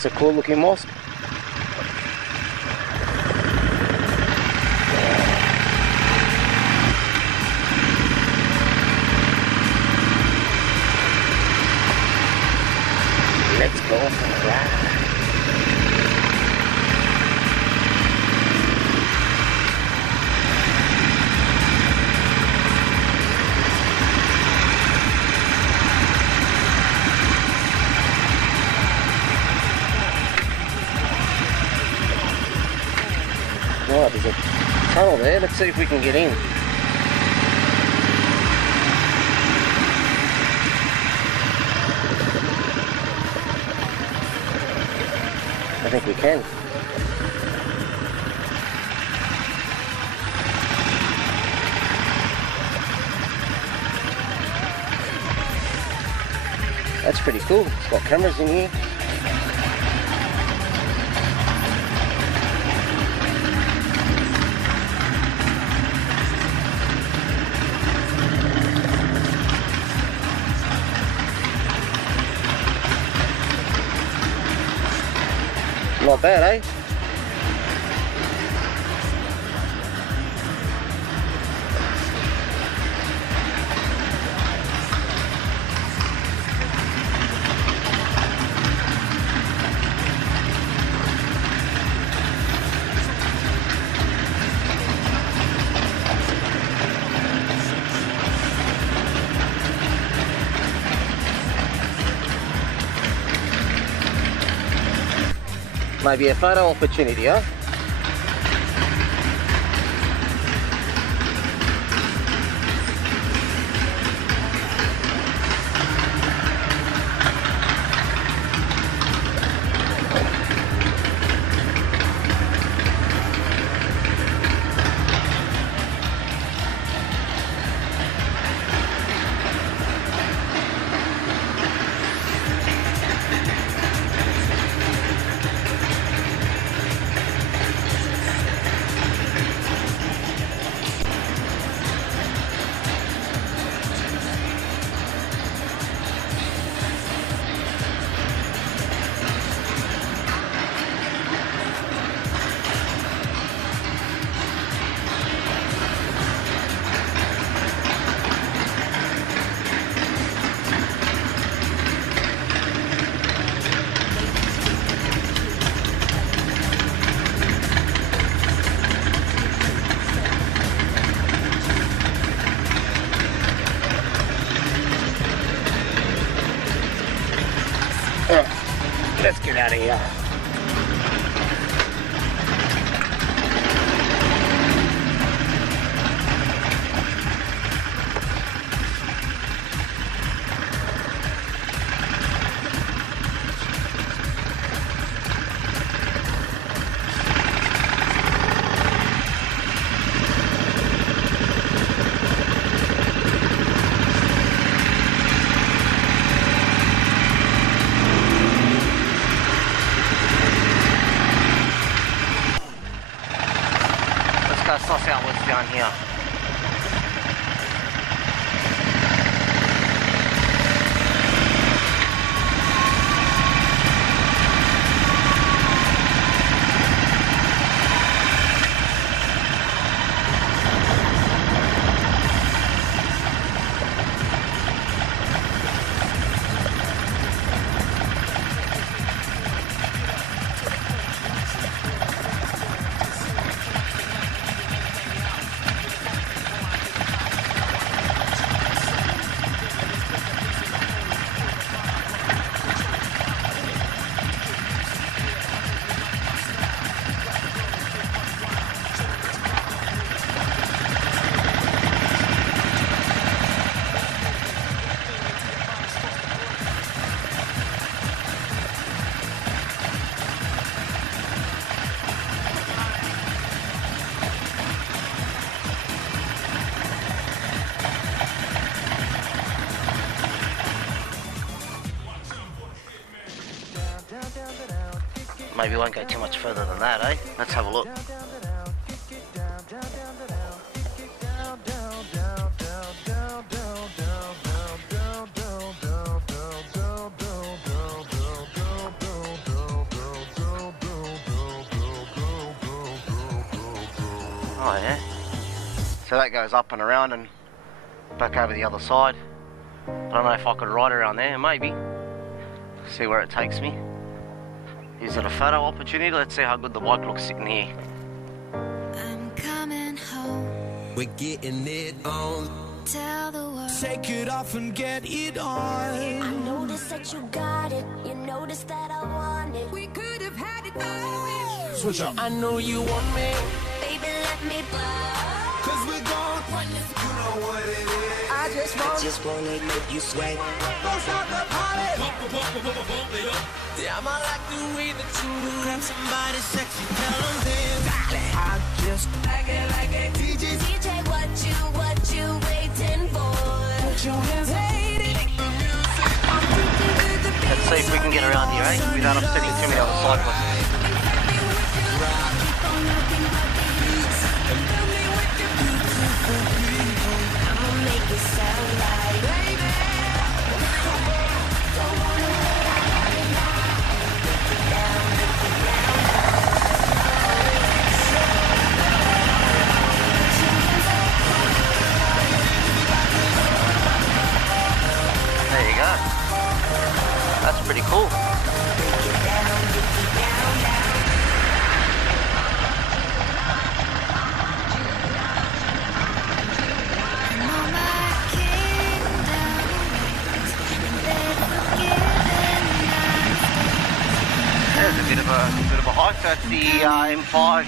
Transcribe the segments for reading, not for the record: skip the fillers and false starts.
That's a cool looking wasp. Let's go for a ride. Right, there's a tunnel there. Let's see if we can get in. I think we can. That's pretty cool. It's got cameras in here. Not bad, eh? Maybe a photo opportunity, huh? Let's get out of here. Let's go suss out what's down here. Maybe we won't go too much further than that, eh? Let's have a look. Oh yeah. So that goes up and around and back over the other side. I don't know if I could ride around there, maybe. See where it takes me. Is it a photo opportunity? Let's see how good the bike looks sitting here. I'm coming home. We're getting it on. Tell the world. Take it off and get it on. I noticed that you got it. You noticed that I want it. We could have had it all. Switch up. I know you want me. Baby, let me blow. Cause we're gone. You know what it is. I just wanna make you sweat. Don't stop the party. Pump it up. Damn, I like the way that you move. Grab somebody sexy, tell them dance. I just like it. DJ, what you waiting for? put your hands up. Let's see if we can get around here, eh? Without upsetting too many other cyclists. I'ma make it sound like baby. There you go. That's pretty cool. There's a bit of a hike. That's the M5.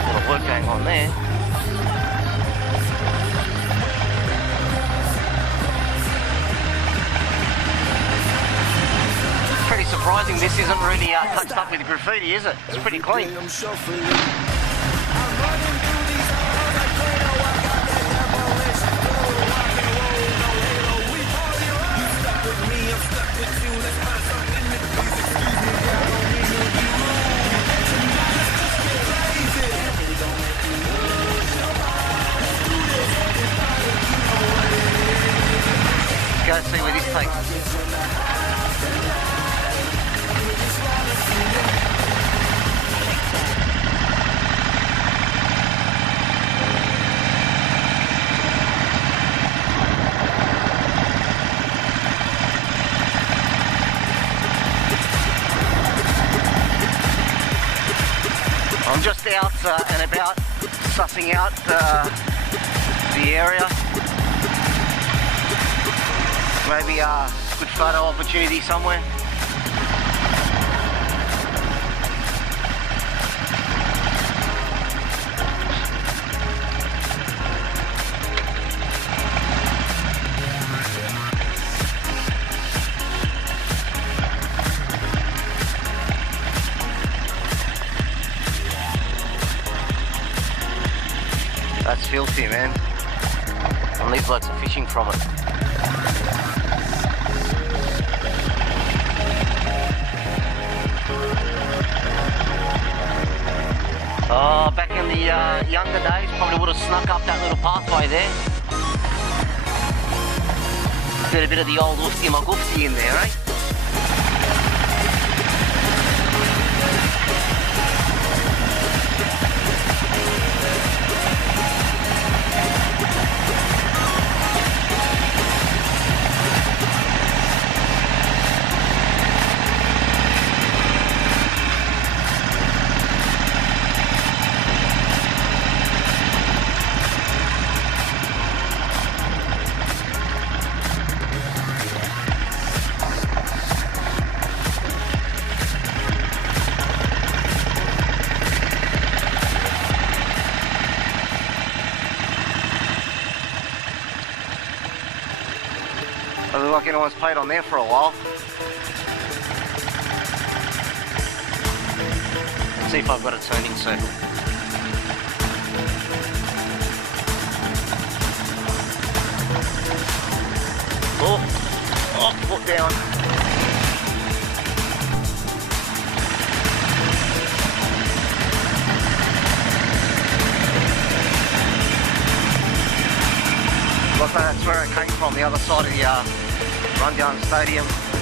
A lot of work going on there. Pretty surprising this isn't really touched up with graffiti, is it? It's pretty clean. Go see where this takes us. I'm just out and about sussing out the area. Maybe a good photo opportunity somewhere. That's filthy, man. And these blokes are fishing from it. Oh, back in the younger days, probably would have snuck up that little pathway there. Did a bit of the old oofty magoofty in there, eh? Doesn't look like anyone's played on there for a while. Let's see if I've got a turning circle. Oh, foot down. that's where it came from, the other side of the Rundown Stadium.